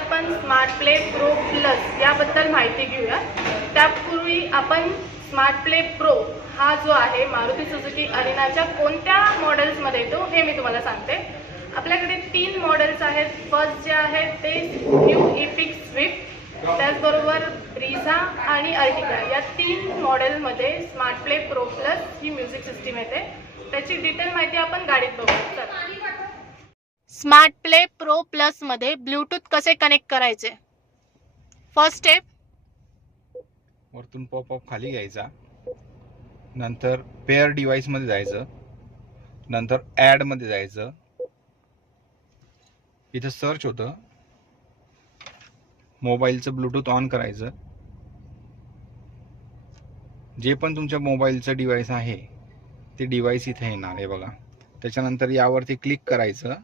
आपण smart play pro plus याबद्दल माहिती घेऊया. त्यापूर्वी आपण स्मार्ट प्ले प्रो हा जो आहे मारुती सुझुकी अरेनाच्या कोणत्या मॉडेल्समध्ये येतो हे मी तुम्हाला सांगते. आपल्याकडे 3 मॉडेल्स आहेत. फर्स्ट जे आहे ते न्यू इपिक स्विफ्ट, त्याचबरोबर ब्रीझा आणि अर्टिगा या 3 मॉडेलमध्ये स्मार्ट प्ले प्रो प्लस ही म्युझिक सिस्टीम येते. त्याची डिटेल माहिती आपण गाडीत बघू. स्मार्ट प्ले प्रो प्लस मध्ये ब्लूटूथ कसे कनेक्ट करायचे. फर्स्ट स्टेप, वरतून पॉपअप खाली घ्यायचा, नंतर पेअर डिव्हाइस मध्ये जायचं, नंतर ऍड मध्ये जायचं. इथं सर्च होतं, मोबाईलचं ब्लूटूथ ऑन करायचं. जे पण तुमच्या मोबाईलचं डिव्हाइस आहे ते डिव्हाइस इथे येणार आहे बघा. त्याच्यानंतर यावरती क्लिक करायचं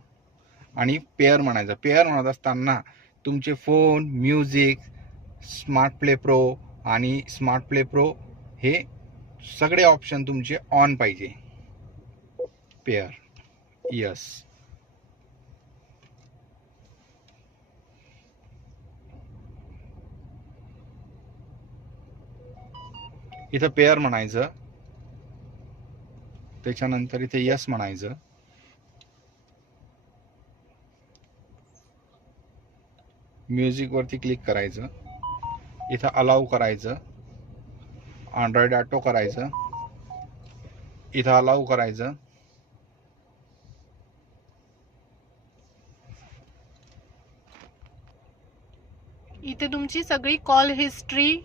आणि पेअर म्हणायचं. पेअर म्हणत असताना तुमचे phone, music, smart play pro आणि स्मार्ट प्ले प्रो हे सगळे ऑप्शन तुमचे ऑन पाहिजे. Pair, yes. इथं पेअर म्हणायचं, त्याच्यानंतर इथे यस म्हणायचं. म्युझिक वरती क्लिक करायचं, इथं अलाउ करायचं, अँड्रॉइड ऑटो करायचं, इथं अलाउ करायचं. इथे तुमची सगळी कॉल हिस्ट्री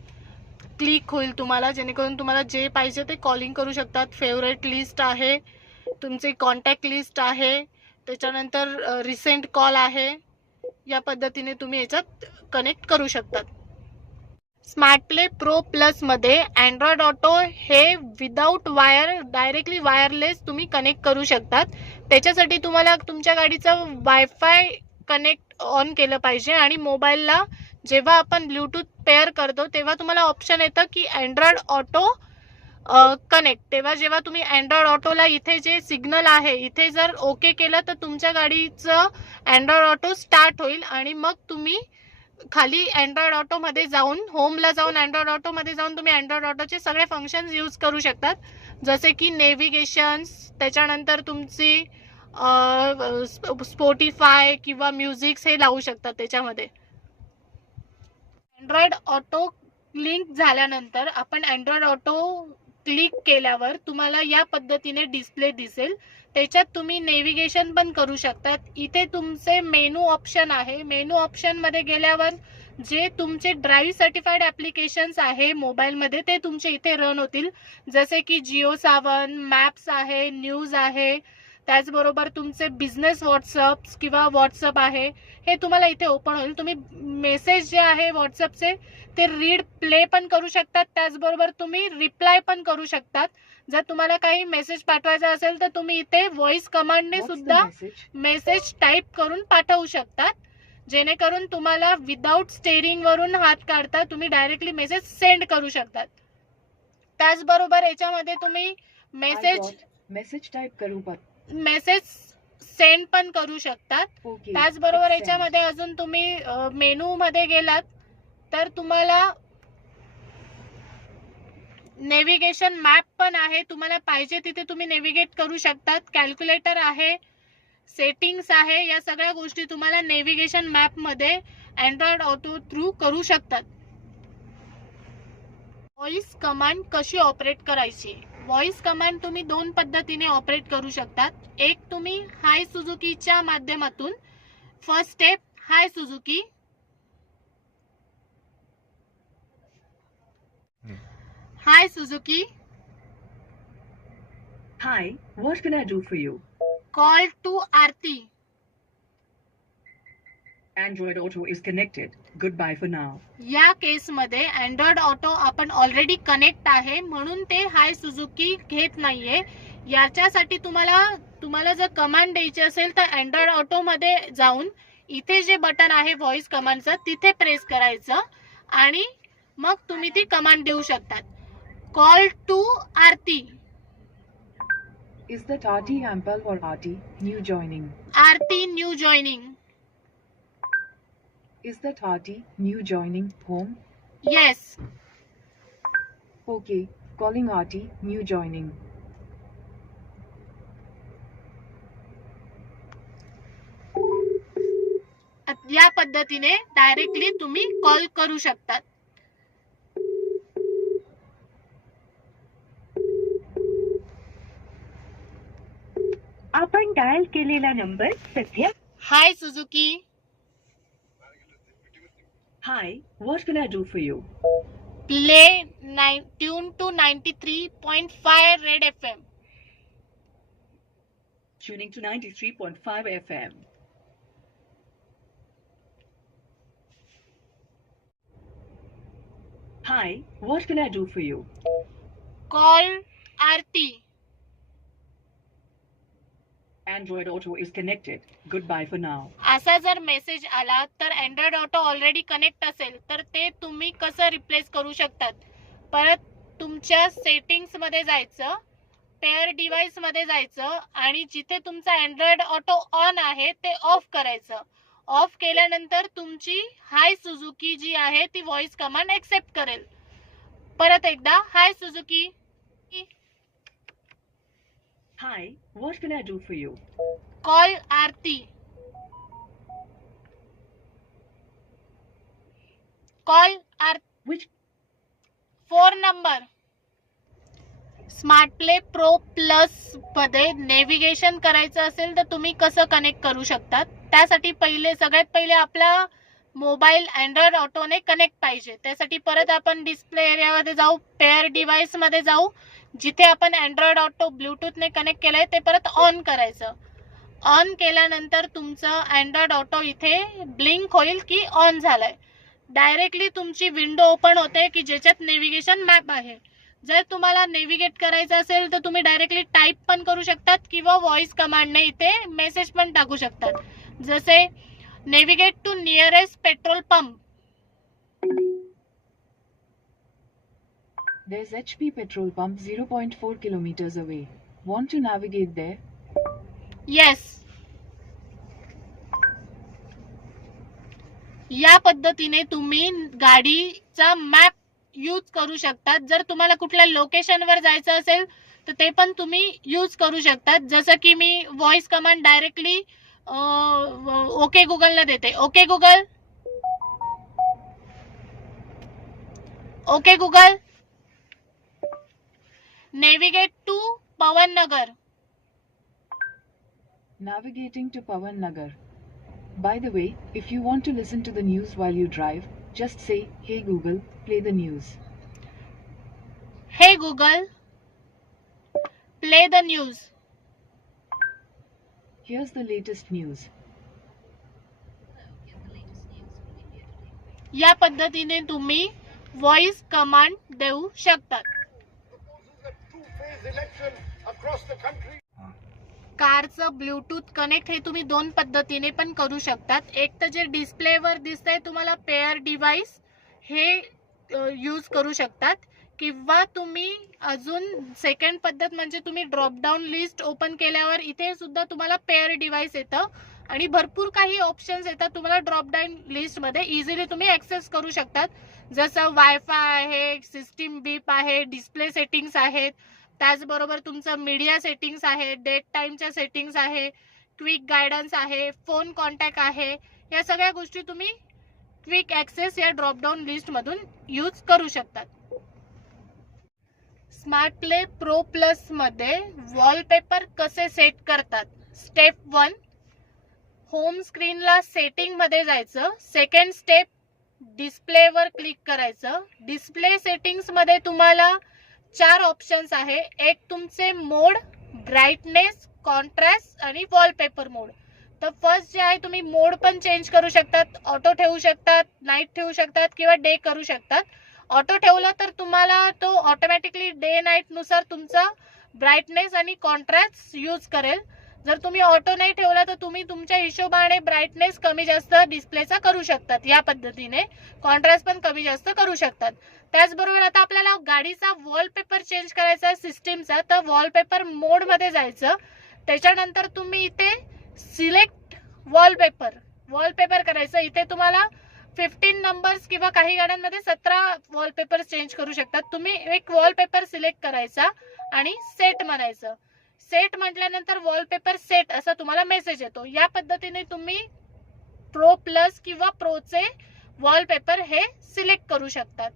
क्लिक होईल तुम्हाला, जेणेकरून तुम्हाला जे पाहिजे ते कॉलिंग करू शकतात. फेवरेट लिस्ट आहे, तुमचे कॉन्टॅक्ट लिस्ट आहे, त्याच्यानंतर रिसेंट कॉल आहे. या पद्धतीने तुम्ही याच्यात कनेक्ट करू शकतात. स्मार्ट प्ले प्रो प्लस मध्ये अँड्रॉइड ऑटो हे विदाउट वायर डायरेक्टली वायरलेस तुम्ही कनेक्ट करू शकतात. त्याच्यासाठी तुम्हाला तुमच्या गाडीचं वायफाय कनेक्ट ऑन केलं पाहिजे आणि मोबाईलला जेव्हा आपण ब्लूटूथ पेअर करतो तेव्हा तुम्हाला ऑप्शन येतं की अँड्रॉइड ऑटो कनेक्ट. तेव्हा जेव्हा तुम्ही अँड्रॉइड ऑटोला इथे जे सिग्नल आहे इथे जर ओके केलं तर तुमच्या गाडीचं अँड्रॉइड ऑटो स्टार्ट होईल आणि मग तुम्ही खाली अँड्रॉइड ऑटो मध्ये जाऊन होमला जाऊन अँड्रॉइड ऑटो मध्ये जाऊन तुम्ही अँड्रॉइड ऑटोचे सगळे फंक्शन्स यूज करू शकतात, जसे की नेव्हिगेशन, त्याच्यानंतर तुमची स्पॉटिफाय किंवा म्युझिक हे लावू शकतात. त्याच्यामध्ये अँड्रॉइड ऑटो लिंक झाल्यानंतर आपण अँड्रॉइड ऑटो क्लिक केल्यावर तुम्हाला या पद्धतीने डिस्प्ले दिसेल. त्याच्यात तुम्ही नेव्हिगेशन पण करू शकतात. इथे तुमचे मेनू ऑप्शन आहे. मेनू ऑप्शन मध्ये गेल्यावर जे तुमचे ड्राईव्ह सर्टिफाईड ऍप्लिकेशन्स आहे मोबाईलमध्ये ते तुमचे इथे रन होतील, जसे की जिओ सावन, मॅप्स आहे, न्यूज आहे, त्याचबरोबर तुमचे बिझनेस व्हॉट्सअप किंवा व्हॉट्सअप आहे हे तुम्हाला इथे ओपन होईल. तुम्ही मेसेज जे आहे व्हॉट्सअपचे ते रीड प्ले पण करू शकतात, त्याचबरोबर तुम्ही रिप्लाय पण करू शकतात. जर तुम्हाला काही मेसेज पाठवायचा असेल तर तुम्ही इथे व्हॉइस कमांडने सुद्धा मेसेज टाईप करून पाठवू शकतात, जेणेकरून तुम्हाला विदाउट स्टेरिंग वरून हात काढता तुम्ही डायरेक्टली मेसेज सेंड करू शकतात. त्याचबरोबर याच्यामध्ये तुम्ही मेसेज टाईप करू मेसेज सेंड पण करू शकतात. त्याचबरोबर याच्यामध्ये अजून तुम्ही मेनू मध्ये गेलात तर तुम्हाला नेव्हिगेशन मॅप पण आहे, तुम्हाला पाहिजे तिथे तुम्ही नेव्हिगेट करू शकतात. कॅल्क्युलेटर आहे, सेटिंग्स आहे, या सगळ्या गोष्टी तुम्हाला नेव्हिगेशन मॅप मध्ये अँड्रॉइड ऑटो थ्रू करू शकतात. व्हॉइस कमांड कशी ऑपरेट करायची. व्हॉइस कमांड तुम्ही 2 पद्धतीने ऑपरेट करू शकतात. एक तुम्ही हाय सुझुकीच्या माध्यमातून. First step, hi Suzuki. Hi Suzuki. Hi, what can I do for you? Call to Aarti. Android Auto is connected. Goodbye for now. या केसमध्ये अँड्रॉइड ऑटो आपण ऑलरेडी कनेक्ट आहे म्हणून ते हाय सुझुकी घेत नाहीये. याच्यासाठी तुम्हाला जर कमांड द्यायची असेल तर अँड्रॉइड ऑटो मध्ये जाऊन इथे जे बटन आहे व्हॉइस कमांडचं तिथे प्रेस करायचं आणि मग तुम्ही ती कमांड देऊ शकतात. Call to Aarti. Is that Aarti Ampal or Aarti new joining? Aarti new joining. Is that Artie, new joining, home? Yes. Okay, calling Artie, new joining. या पद्धतीने डायरेक्टली तुम्ही कॉल करू शकतात. आपण डायल केलेला नंबर सध्या. Hi Suzuki. Hi, what can I do for you? Play tune to 93.5 red FM. Tuning to 93.5 FM. Hi, what can I do for you? Call Aarti. Android Auto is connected. Goodbye for now. असा जर message आला तर Android auto already connect असेल तर ते तुम्ही कसं replace करू शकतात. परत तुमच्या सेटिंग्स मध्ये जायचं, पेअर डिव्हाइस मध्ये जायचं आणि जिथे तुमचा अँड्रॉइड ऑटो ऑन आहे ते ऑफ करायचं. ऑफ केल्यानंतर तुमची हाय सुझुकी जी आहे ती व्हॉइस कमांड एक्सेप्ट करेल. परत एकदा hi Suzuki. Hi, what can I do for you? Call Aarti. Call Aarti. Which 4 number. Smart play pro plus मध्ये नेव्हिगेशन करायचं असेल तर तुम्ही कसं कनेक्ट करू शकतात. त्यासाठी सगळ्यात पहिले आपला मोबाईल अँड्रॉइड ऑटोने कनेक्ट पाहिजे. त्यासाठी परत आपण डिस्प्ले एरियामध्ये जाऊ, पेअर डिव्हाइस मध्ये जाऊ, जिथे आपण अँड्रॉइड ऑटो ब्लूटूथने कनेक्ट केलंय ते परत ऑन करायचं. ऑन केल्यानंतर तुमचं अँड्रॉइड ऑटो इथे ब्लिंक होईल की ऑन झालाय. डायरेक्टली तुमची विंडो ओपन होते की ज्याच्यात नेव्हिगेशन मॅप आहे. जर तुम्हाला नेव्हिगेट करायचं असेल तर तुम्ही डायरेक्टली टाईप पण करू शकतात किंवा व्हॉइस कमांडने इथे मेसेज पण टाकू शकतात. जसे navigate to nearest petrol pump. there's HP petrol pump 0.4 kilometers away. Want to navigate there? Yes. या पद्धतीने तुम्ही गाडीचा मॅप यूज करू शकतात. जर तुम्हाला कुठल्या लोकेशनवर जायचं असेल तर ते पण तुम्ही यूज करू शकतात. जसं की मी व्हॉइस कमांड डायरेक्टली ओके गुगलला देते. Okay Google. Okay Google. Navigate to Pawan Nagar. Navigating to Pawan Nagar. By the way, if you want to listen to the news while you drive, just say, "Hey Google, play the news." हे Google play the news. Here's the latest news. या पद्धतीने तुम्ही voice command देऊ शकतात. कारचं Bluetooth connect हे तुम्ही 2 पद्धतीने पण करू शकतात. एक तर जे डिस्प्लेवर दिसतंय तुम्हाला पेअर डिव्हाइस हे यूज करू शकतात किंवा तुम्ही अजून सेकंड पद्धत म्हणजे तुम्ही ड्रॉप डाऊन लिस्ट ओपन केल्यावर इथे सुद्धा तुम्हाला पेअर डिव्हाइस येतं आणि भरपूर काही ऑप्शन्स येतात तुम्हाला ड्रॉप डाऊन लिस्ट मध्ये इझिली तुम्ही ऍक्सेस करू शकतात. जसं वायफाय आहे, सिस्टीम बीप आहे, डिस्प्ले सेटिंग्स आहेत, त्याचबरोबर तुमचं मीडिया सेटिंग्स आहे, डेट टाइमच्या सेटिंग्स आहे, क्विक गायडन्स आहे, फोन कॉन्टॅक्ट आहे. या सगळ्या गोष्टी तुम्ही क्विक ऍक्सेस या ड्रॉपडाऊन लिस्ट मधून यूज करू शकतात. स्मार्ट प्ले प्रो प्लस मध्ये वॉलपेपर कसे सेट करतात. स्टेप 1, होम स्क्रीनला सेटिंग मध्ये जायचं. सेकंड स्टेप, डिस्प्लेवर क्लिक करायचं. डिस्प्ले सेटिंग्स मध्ये तुम्हाला 4 ऑप्शन्स आहे. एक तुमचे मोड, ब्राईटनेस, कॉन्ट्रास्ट आणि वॉलपेपर मोड. तर फर्स्ट जे आहे तुम्ही मोड पण चेंज करू शकतात, ऑटो ठेवू शकतात, नाईट ठेवू शकतात किंवा डे करू शकतात. ऑटो ठेवला तर तुम्हाला तो ऑटोमॅटिकली डे नाईट नुसार तुमचा ब्राईटनेस आणि कॉन्ट्रास्ट यूज करेल. जर तुम्ही ऑटो नाही ठेवला तर तुम्ही तुमच्या हिशोबाने ब्राईटनेस कमी जास्त डिस्प्लेचा करू शकतात. या पद्धतीने कॉन्ट्रास्ट पण कमी जास्त करू शकतात. त्याचबरोबर आता आपल्याला गाडीचा वॉलपेपर चेंज करायचा सिस्टीमचा, तर वॉलपेपर मोड मध्ये जायचं. त्याच्यानंतर तुम्ही इथे सिलेक्ट वॉलपेपर करायचं. इथे तुम्हाला 15 नंबर्स किंवा काही गाड्यांमध्ये 17 वॉलपेपर चेंज करू शकतात. तुम्ही एक वॉलपेपर सिलेक्ट करायचा आणि सेट म्हणायचं. सेट म्हटल्यानंतर वॉलपेपर सेट असा तुम्हाला मेसेज येतो. या पद्धतीने तुम्ही प्रो प्लस किंवा प्रोचे वॉलपेपर हे सिलेक्ट करू शकतात.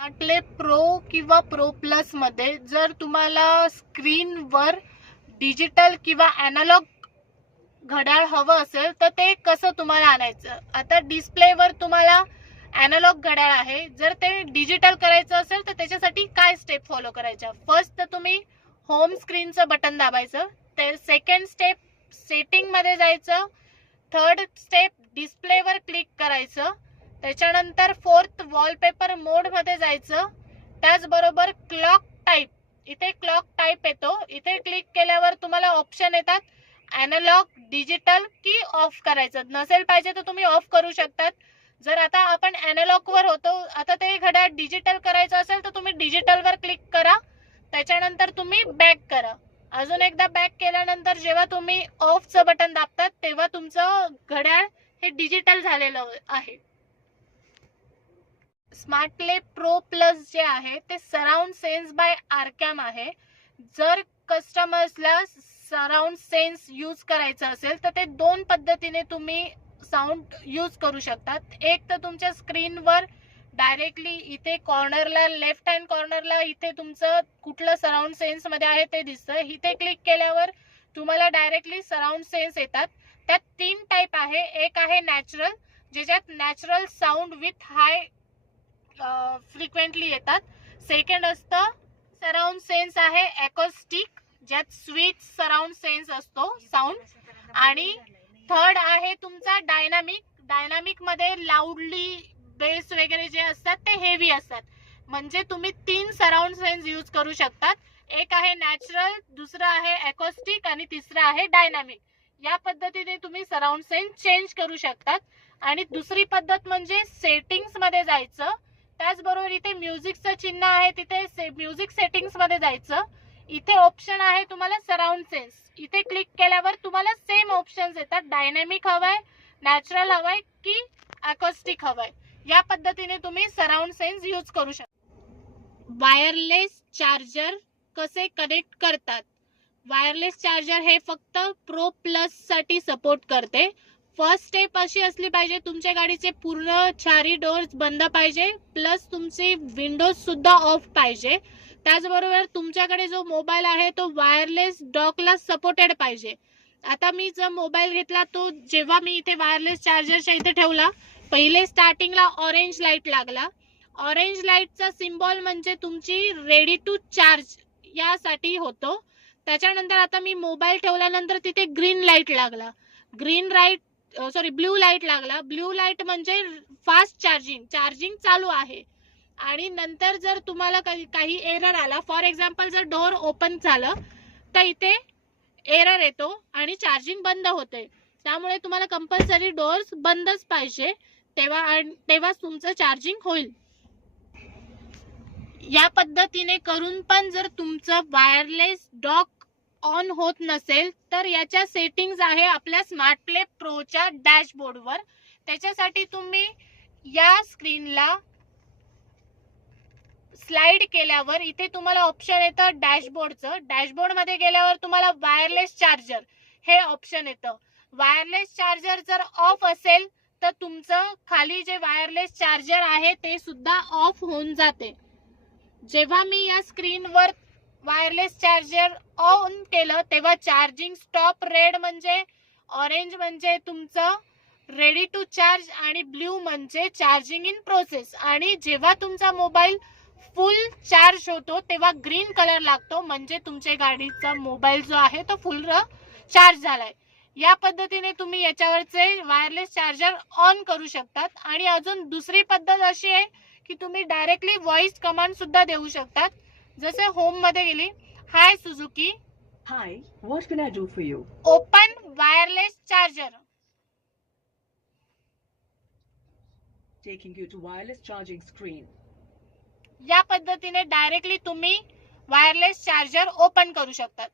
आपले प्रो किंवा प्रो प्लस मध्ये जर तुम्हाला स्क्रीनवर डिजिटल किंवा अॅनालॉग घड्याळ हवं असेल तर ते कसं तुम्हाला आणायचं. आता डिस्प्लेवर तुम्हाला अॅनालॉग घड्याळ आहे, जर ते डिजिटल करायचं असेल तर त्याच्यासाठी काय स्टेप फॉलो करायच्या. फर्स्ट तर तुम्ही होम स्क्रीनचं बटन दाबायचं. ते सेकंड स्टेप सेटिंग मध्ये जायचं. थर्ड स्टेप डिस्प्लेवर क्लिक करायचं. त्याच्यानंतर फोर्थ वॉलपेपर मोड मध्ये जायचं. त्याचबरोबर क्लॉक टाईप, इथे क्लॉक टाईप येतो. इथे क्लिक केल्यावर तुम्हाला ऑप्शन येतात अॅनालॉग, डिजिटल की ऑफ करायचं. नसेल पाहिजे तर तुम्ही ऑफ करू शकतात. जर आता आपण अॅनालॉग वर होतो, आता ते घड्याळ डिजिटल करायचं असेल तर तुम्ही डिजिटल वर क्लिक करा. त्याच्यानंतर तुम्ही बॅक करा. अजून एकदा बॅक केल्यानंतर जेव्हा तुम्ही ऑफचं बटन दाबतात तेव्हा तुमचं घड्याळ हे डिजिटल झालेलं आहे. स्मार्टले प्रो प्लस जे आहे ते सराउंड सेन्स बाय आर्कॅम आहे. जर कस्टमर्सला सराउंड सेन्स यूज करायचं असेल तर ते दोन पद्धतीने तुम्ही साऊंड यूज करू शकतात. एक तर तुमच्या स्क्रीनवर डायरेक्टली इथे कॉर्नरला, लेफ्ट हँड कॉर्नरला इथे तुमचं कुठलं सराउंड सेन्स मध्ये आहे ते दिसतं. इथे क्लिक केल्यावर तुम्हाला डायरेक्टली सराउंड सेन्स येतात. त्यात 3 टाईप आहे. एक आहे नॅचरल, ज्याच्यात natural sound with high frequently येतात. सेकंड असतं सराउंड सेन्स आहे अकॉस्टिक, ज्यात स्वीट सराउंड सेन्स असतो साऊंड. आणि थर्ड आहे तुमचा डायनामिक. डायनामिक मध्ये लाऊडली बेस वगैरे जे असतात ते हेवी असतात. म्हणजे तुम्ही 3 सराउंड सेन्स यूज करू शकतात. एक आहे नॅचरल, दुसरं आहे अकॉस्टिक आणि तिसरं आहे डायनामिक. या पद्धतीने तुम्ही सराउंड सेन्स चेंज करू शकतात. आणि दुसरी पद्धत म्हणजे सेटिंग्स मध्ये जायचं. त्याचबरोबर इथे म्युझिकचं चिन्ह आहे, तिथे म्युझिक सेटिंग्स मध्ये जायचं. इथे ऑप्शन आहे तुम्हाला सराउंड सेन्स. इथे क्लिक केल्यावर तुम्हाला सेम ऑप्शन्स येतात. डायनॅमिक हवाय, नॅचरल हवाय की अकॉस्टिक हवाय. या पद्धतीने तुम्ही सराउंड सेन्स यूज करू शकता. वायरलेस चार्जर कसे कनेक्ट करतात. वायरलेस चार्जर हे फक्त प्रो प्लस साठी सपोर्ट करते. फर्स्ट स्टेप अशी असली पाहिजे, तुमच्या गाडीचे पूर्ण 4 डोअर्स बंद पाहिजे, प्लस तुमची विंडोज सुद्धा ऑफ पाहिजे. त्याचबरोबर तुमच्याकडे जो मोबाईल आहे तो वायरलेस डॉकला सपोर्टेड पाहिजे. आता मी जो मोबाईल घेतला तो जेव्हा मी इथे वायरलेस चार्जरच्या इथे ठेवला, पहिले स्टार्टिंगला ऑरेंज लाईट लागला. ऑरेंज लाईटचा सिम्बॉल म्हणजे तुमची रेडी टू चार्ज यासाठी होतो. त्याच्यानंतर आता मी मोबाईल ठेवल्यानंतर तिथे ग्रीन लाईट लागला. ब्ल्यू लाईट लागला. ब्ल्यू लाईट म्हणजे फास्ट चार्जिंग चालू आहे. आणि नंतर जर तुम्हाला काही एरर आला, फॉर एक्झाम्पल जर डोअर ओपन झालं तर इथे एरर येतो आणि चार्जिंग बंद होते. त्यामुळे तुम्हाला कंपल्सरी डोअर्स बंदच पाहिजे, तेव्हाच तुमचं चार्जिंग होईल. या पद्धतीने करून पण जर तुमचं वायरलेस डॉक ऑन होत नसेल तर याच्या सेटिंग्स आहे आपल्या स्मार्टप्ले प्रोच्या डॅशबोर्डवर. त्याच्यासाठी तुम्ही या स्क्रीनला स्लाइड केल्यावर इथे तुम्हाला ऑप्शन येतं डॅशबोर्डचं. डॅशबोर्ड मध्ये गेल्यावर तुम्हाला वायरलेस चार्जर हे ऑप्शन येतं. वायरलेस चार्जर जर ऑफ असेल तर तुमचं खाली जे वायरलेस चार्जर आहे ते सुद्धा ऑफ होऊन जाते. जेव्हा मी या स्क्रीनवर वायरलेस चार्जर ऑन केलं तेव्हा चार्जिंग स्टॉप, रेड म्हणजे ऑरेंज म्हणजे तुमचं रेडी टू चार्ज आणि ब्ल्यू म्हणजे चार्जिंग इन प्रोसेस. आणि जेव्हा तुमचा मोबाईल फुल चार्ज होतो तेव्हा ग्रीन कलर लागतो, म्हणजे तुमच्या गाडीचा मोबाईल जो आहे तो फुल चार्ज झालाय. या पद्धतीने तुम्ही याच्यावरचे वायरलेस चार्जर ऑन करू शकतात. आणि अजून दुसरी पद्धत अशी आहे की तुम्ही डायरेक्टली व्हॉइस कमांड सुद्धा देऊ शकतात. जसे होम मध्ये गेली, hi Suzuki, Hi, what can I do for you? Open wireless charger. Taking you to wireless charging screen. या पद्धतीने डायरेक्टली तुम्ही वायरलेस चार्जर ओपन करू शकतात.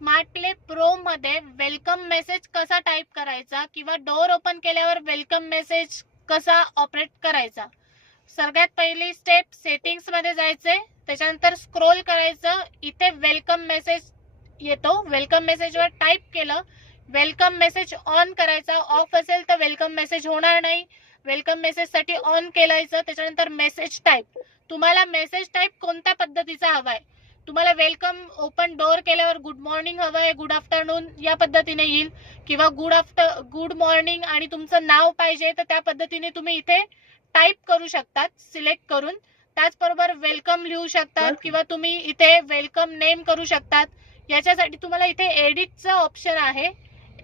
स्मार्ट प्ले प्रो मध्ये वेलकम मेसेज कसा टाईप करायचा किंवा डोअर ओपन केल्यावर वेलकम मेसेज कसा ऑपरेट करायचा. सगळ्यात पहिली स्टेप सेटिंग्स मध्ये जायचे, त्याच्यानंतर स्क्रोल करायचं, इथे वेलकम मेसेज येतो. वेलकम मेसेज वर टाईप केलं, वेलकम मेसेज ऑन करायचा. ऑफ असेल तर वेलकम मेसेज होणार नाही. वेलकम मेसेज साठी ऑन केलायचं. त्याच्यानंतर मेसेज टाईप, तुम्हाला मेसेज टाईप कोणत्या पद्धतीचा हवाय. तुम्हाला वेलकम ओपन डोअर केल्यावर गुड मॉर्निंग हवंय, गुड आफ्टरनून या पद्धतीने येईल, किंवा गुड मॉर्निंग आणि तुमचं नाव पाहिजे तर त्या पद्धतीने तुम्ही इथे टाईप करू शकतात सिलेक्ट करून. त्याचबरोबर वेलकम लिहू शकतात किंवा तुम्ही इथे वेलकम नेम करू शकतात. याच्यासाठी तुम्हाला इथे एडिटचं ऑप्शन आहे.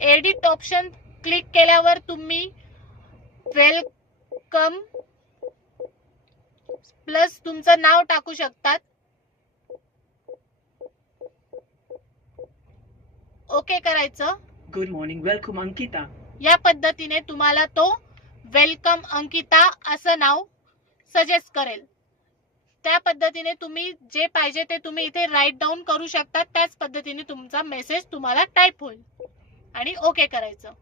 एडिट ऑप्शन क्लिक केल्यावर तुम्ही वेलकम प्लस तुमचं नाव टाकू शकतात. ओके करायचं. Good morning. Welcome, Ankita. या पद्धतीने तुम्हाला तो वेलकम अंकिता असं नाव सजेस्ट करेल. त्या पद्धतीने तुम्ही जे पाहिजे ते तुम्ही इथे राईट डाऊन करू शकता. त्याच पद्धतीने तुमचा मेसेज तुम्हाला टाईप होईल आणि ओके करायचं.